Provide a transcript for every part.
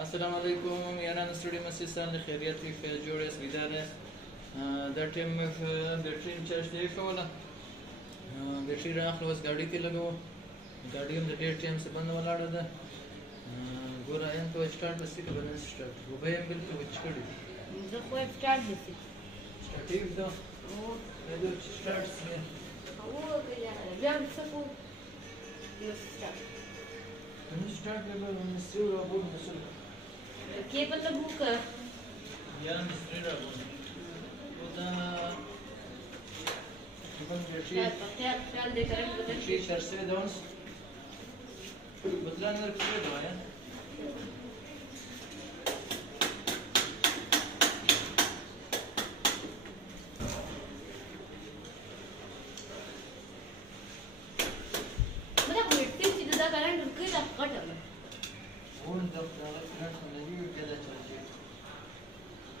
السلام علیکم یاران ستړي مسي ستاسو خیریت وي خیر جوړ یاست بیدار یاست دا ټایم بیټري مې چارج دی کوله بیټري راخلو اوس ګاډي کې لګوو ګاډي هم د ډېر ټایم څخه بنده ولاړه ده ګوره یم ته سټارټ وسي که به نه سټارټ وبه یم بلکې وچ کړي زه خو یې سټارټ وسي ټیک ده دا سټارټ سي بیا هم څه کوو نو سټارټ سټارټ به مسیو راغو مسیو केबल लगू कर यार मिस्त्री रागो उदा केबल बैटरी ख्याल दे कर बैटरी चार्ज से डाउन बदला अंदर कितने दवाया मतलब बैटरी सीधा करंट रुके ना कट है वो जब करंट नहीं كده تشارجي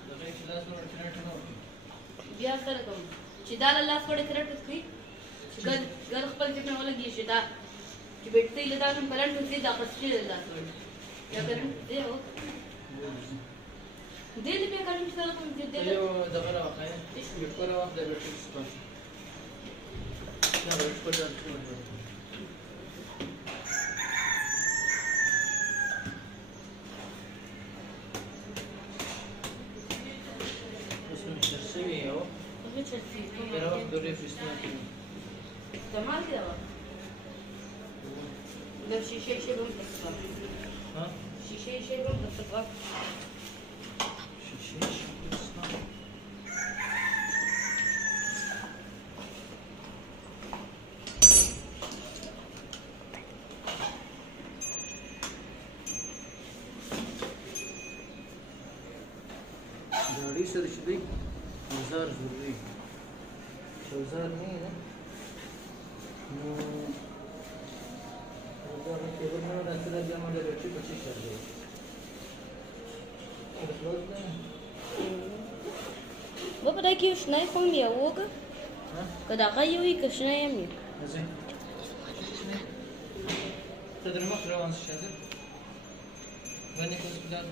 دغه خلاص ور کرنٹ نو بیا سره کوم چې دا له لاس وړي کرنٹ وکړي چې ګل خپل چې نه ولګي شي دا چې بیٹری له دا کوم کرنٹ وکړي دا پسې له لاس وړي یا کرنٹ دی او دې دې بیا کرنٹ سره کوم دې دې یو دغه راوخه یو کور واخ د بیٹری سپارټ دا بیٹری په ځان کې Era dovrei fissare تمام كده بقى ده شيشه يشيلهم بالصفار ها شيشه يشيلهم بالصفار شيشه يشيلهم بالصفار गाड़ी से रिश्ते औजार जरूरी औजार नहीं है औजार में केबल में रखते रह जाए हमारे बैटरी 25 कर दो क्लोज नहीं वो पता है कि شنای کوم یا وګه کدا غيوي که شنای مې زين تدري مخ روان شادر بني كوس بدال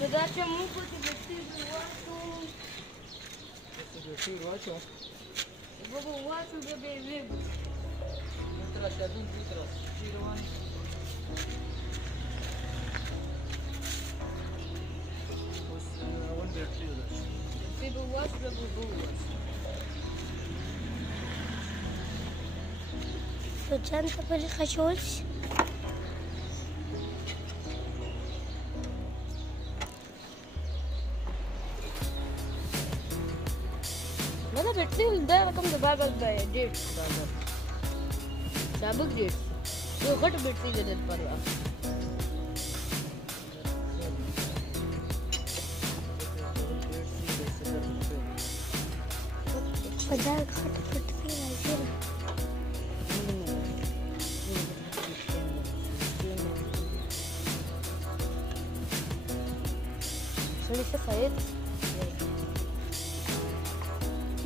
Задача муку тебе ты вату. Ты вату? Бабу вату бебе веб. Утра шадун утра. Чирван. Вон बैटरी उधर. Ты бы вату бабу вату. Сочан тепер хочеш? ماذا بتقول ده رقم ده بابك ده ديت بابك سابق ديت شو غط بتقول ده البرا بدل خط بتفيل عزيزي شو لسه فايت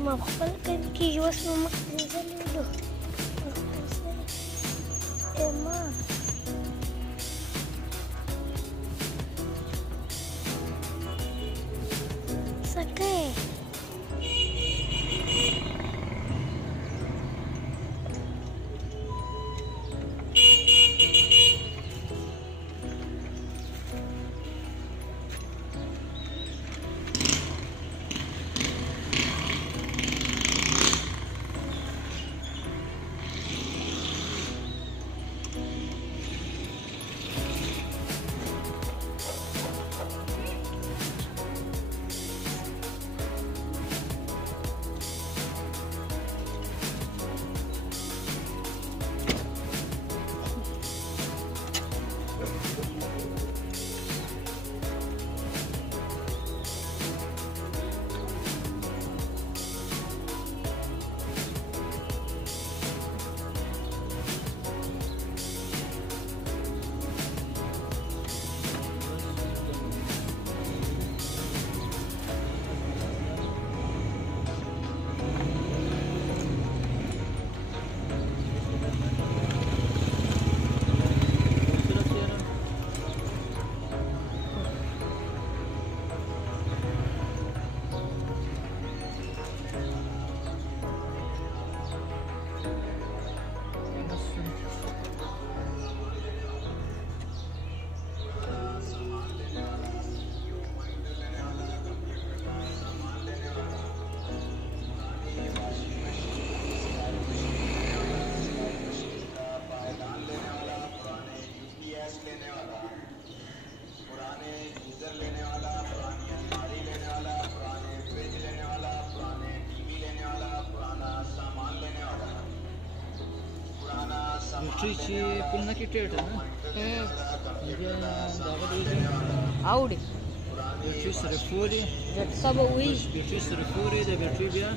ما خپل کله کې یو اسمه مخزن له اما سکه بیټري چې فل نه کې ټیټه نه بیا دغه دی اوړي بیټري سره فوري سبا وی بیټري سره فوري د بیټري بیا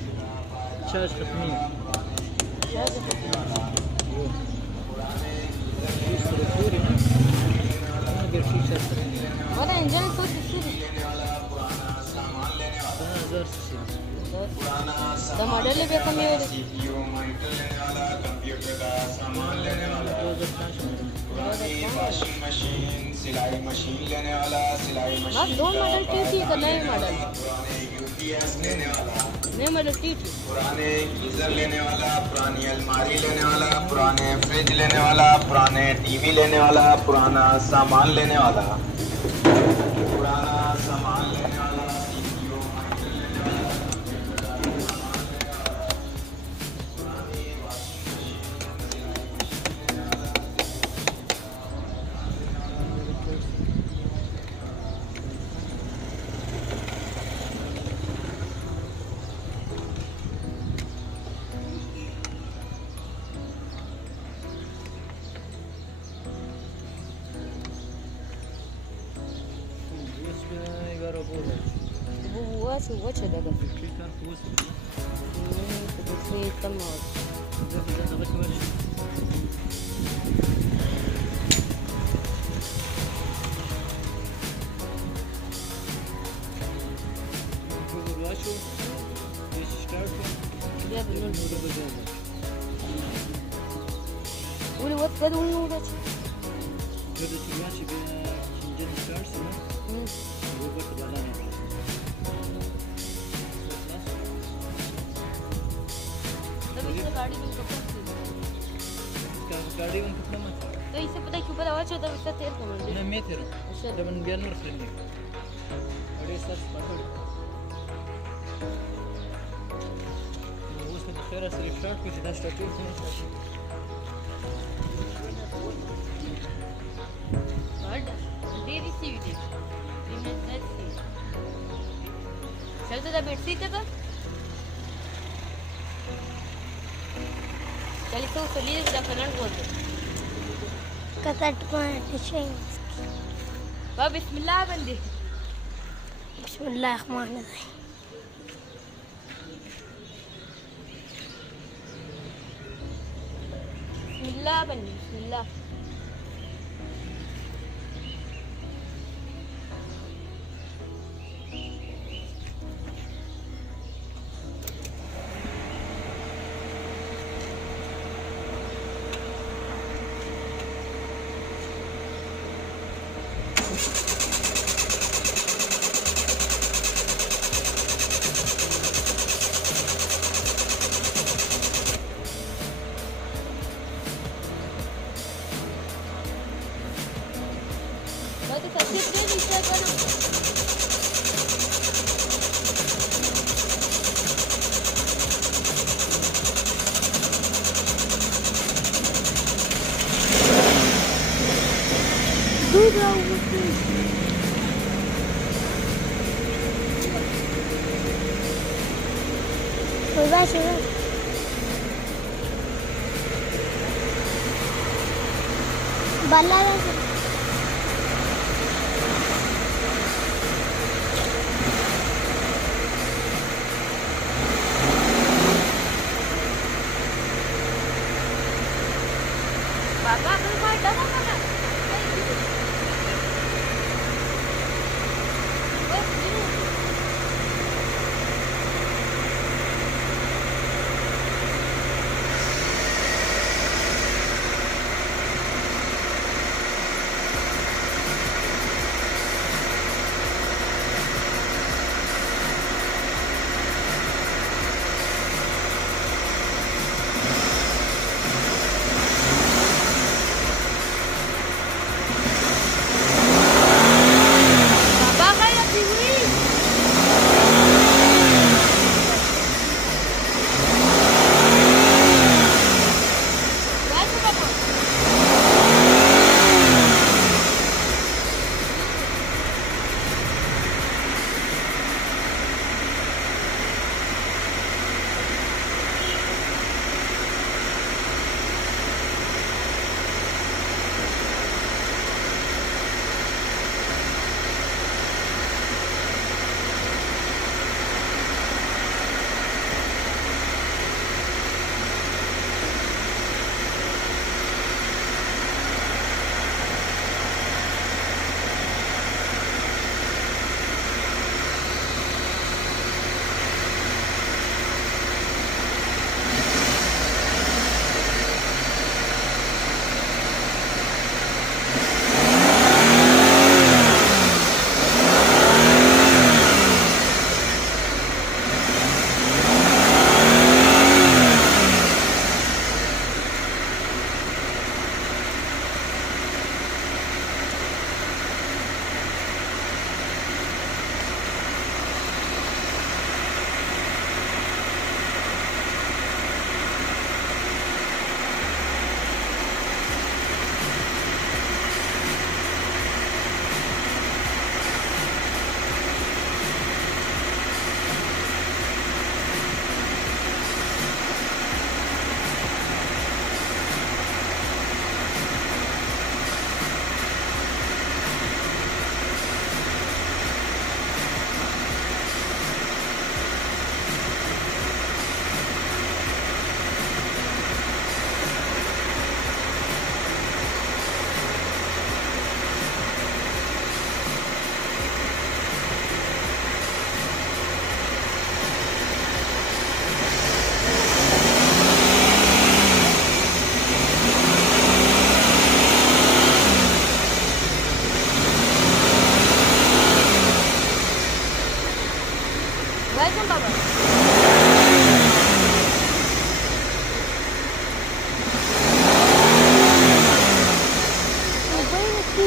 چارج ختمي بیټري سره فوري نه بیټري چارج ختمي ولا انجن صوت كثير 1000 cc ده ماڈل भी कम है वॉशिंग मशीन सिलाई मशीन लेने वाला सिलाई बस मशीन दो मॉडल ठीक ही का नए मॉडल पुराने यूपीएस लेने वाला नए मॉडल ठीक ही पुराने गीजर लेने वाला पुरानी अलमारी लेने वाला पुराने फ्रिज लेने वाला पुराने टीवी लेने वाला पुराना सामान लेने वाला पुराना सामान लेने वाला CPU मॉनिटर लेने वाला पुरानी वॉशिंग मशीन सिलाई मशीन लेने वाला واسي وجه ده بیټري کار کوسه في تمام دغه کوي شو ستارت ده بنقول نور بجاز قولي وات كده ونقول كده ماشي بجد ستارت روبوت بدانه गाड़ी में कपड़ा गाड़ी में कितना मत तो इससे पता है क्यों पता वाचा तब इसका तेल कम है انا متر ده من بيان نور فريندي اوري سر پټړ نو اوس په خیر سره شارټ کې دا شارټ کې هردا ډېری سی وی دي چلته دا بیٹری ته کا چلی تو سلیه دا کرنٹ بولته كتبت ما شيء باب بسم الله بندي بسم الله الرحمن الرحيم بسم الله بندي بسم الله Berarti kasih dia bisa kan? Dura Udah Bala Papa belum ada mana? Bos ini.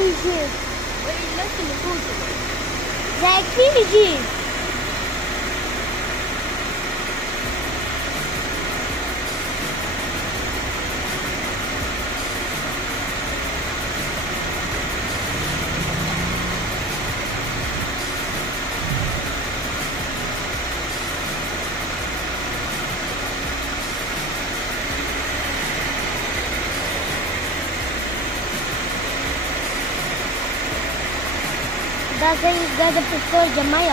يجي وين الناس اللي فوتوا زي كيف يجي ده زي الجادة بتذكر جمعية